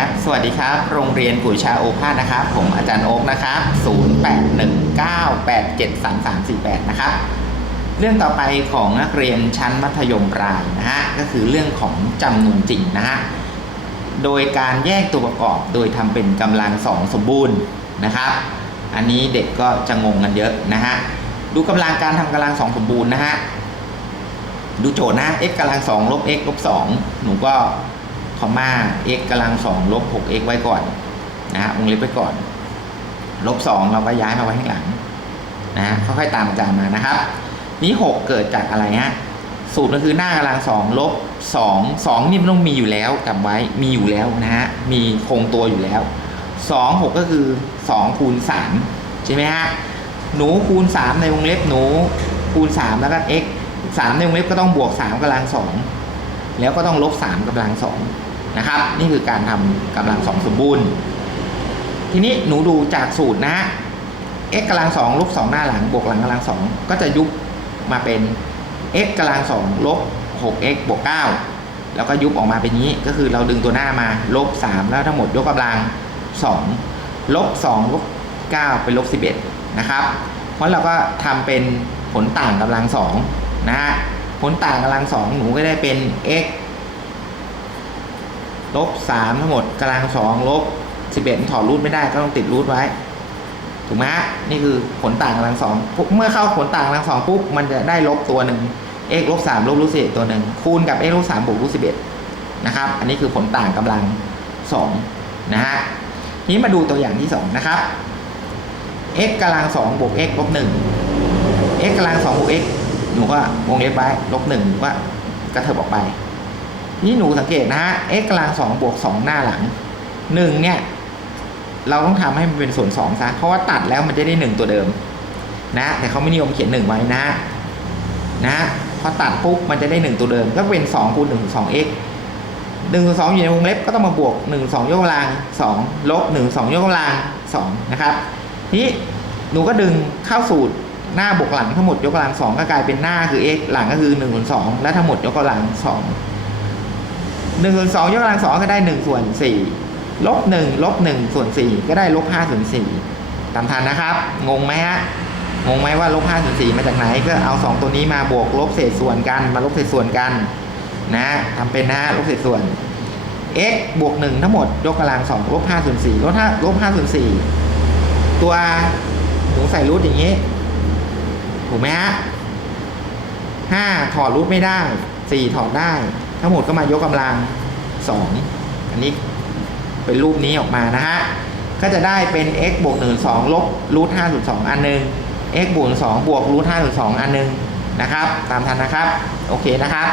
ครับ สวัสดีครับ โรงเรียนกุยชาโอภาสนะครับ ผมอาจารย์โอ๊กนะครับ0819873348 นะครับ เรื่องต่อไปของนักเรียนชั้นมัธยมปลายนะฮะ ก็คือเรื่องของจำนวนจริงนะฮะ โดยการแยกตัวประกอบโดยทำเป็นกำลังสองสมบูรณ์นะครับ อันนี้เด็กก็จะงงกันเยอะนะฮะ ดูกำลังการทำกำลังสองสมบูรณ์นะฮะ ดูโจทย์นะ x กำลังสองลบ x ลบสองหนูก็ คอมมา x กำลังสองลบ 6x ไว้ก่อนนะฮะวงเล็บไว้ก่อนลบสองเราก็ย้ายมาไว้ข้างหลังนะฮะค่อยๆตามอาจารย์มานะครับ นี่หกเกิดจากอะไรฮะสูตรก็คือหน้ากำลังสองลบสองสองนี่มันต้องมีอยู่แล้วจำไว้มีอยู่แล้วนะฮะมีคงตัวอยู่แล้วสองหกก็คือสองคูณสามใช่ไหมฮะหนูคูณสามในวงเล็บหนูคูณสามแล้วก็ x สามในวงเล็บก็ต้องบวกสามกำลังสองแล้วก็ต้องลบสามกำลังสอง นะครับ นี่คือการทำกำลังสองสมบูรณ์ ทีนี้หนูดูจากสูตรนะฮะ x กำลังสองลบสองหน้าหลังบวกหลังกำลังสองก็จะยุบมาเป็น x กำลังสองลบ 6x บวก 9 แล้วก็ยุบออกมาเป็นนี้ ก็คือเราดึงตัวหน้ามาลบ 3 แล้วทั้งหมดยกกำลัง 2 ลบ 2 ลบ 9 เป็นลบ 11 นะครับ เพราะเราก็ทำเป็นผลต่างกำลัง2นะฮะ ผลต่างกำลัง 2 หนูก็ได้เป็น x ลบ3ทั้งหมดกำลัง2ลบ11ถอดรูทไม่ได้ก็ต้องติดรูทไว้ ถูกไหมฮะนี่คือผลต่างกำลังสองเมื่อเข้าผลต่างกำลังสองปุ๊บมันจะได้ลบตัวหนึ่ง x ลบสามลบรูทสิบเอ็ดตัวหนึ่งคูณกับ x ลบสามบวกรูทสิบเอ็ดนะครับ อันนี้คือผลต่างกำลังสองนะฮะทีนี้มาดูตัวอย่างที่สองนะครับ x กำลังสองบวก x ลบหนึ่ง x กำลังสองบวก x หนูก็วงเล็บไว้ลบหนึ่งหนูก็กระเถิบออกไป นี่หนูสังเกตนะฮะ x กำลังสองบวกสองหน้าหลังหนึ่งเนี่ย เราต้องทำให้มันเป็นส่วนสองซะ เพราะว่าตัดแล้วมันจะได้หนึ่งตัวเดิม นะ แต่เขาไม่นิยมเขียนหนึ่งไว้นะ นะพอตัดปุ๊บมันจะได้หนึ่งตัวเดิม ก็เป็นสองคูณหนึ่งสอง x หนึ่งสองอยู่ในวงเล็บก็ต้องมาบวกหนึ่งสองยกกำลังสองลบหนึ่งสองยกกำลังสองนะครับนี้หนูก็ดึงเข้าสูตรหน้าบวกหลังทั้งหมดยกกำลังสองก็กลายเป็นหน้าคือ x หลังก็คือหนึ่งส่วนสองและทั้งหมดยกกำลังสอง หนึ่งส่วนสองยกกำลังสองก็ได้หนึ่งส่วนสี่ลบหนึ่งลบหนึ่งส่วนสี่ก็ได้ลบห้าส่วนสี่ตามทันนะครับ งงไหมฮะงงไหมว่าลบห้าส่วนสี่มาจากไหน ก็เอาสองตัวนี้มาบวกลบเศษส่วนกันมาลบเศษส่วนกันนะทำเป็นนะลบเศษส่วน x บวกหนึ่งทั้งหมดยกกำลังสองลบห้าส่วนสี่ลบห้าลบห้าส่วนสี่ตัวหนูใส่รูทอย่างนี้ถูกไหมฮะห้าถอดรูทไม่ได้สี่ถอดได้ ทั้งหมดก็มายกกำลังสองอันนี้เป็นรูปนี้ออกมานะฮะ ก็จะได้เป็น x บวกหนึ่งสองลบรูทห้าส่วนสองอันหนึ่ง x บวกสองบวกรูทห้าส่วนสองอันหนึ่งนะครับ ตามทันนะครับ โอเคนะครับ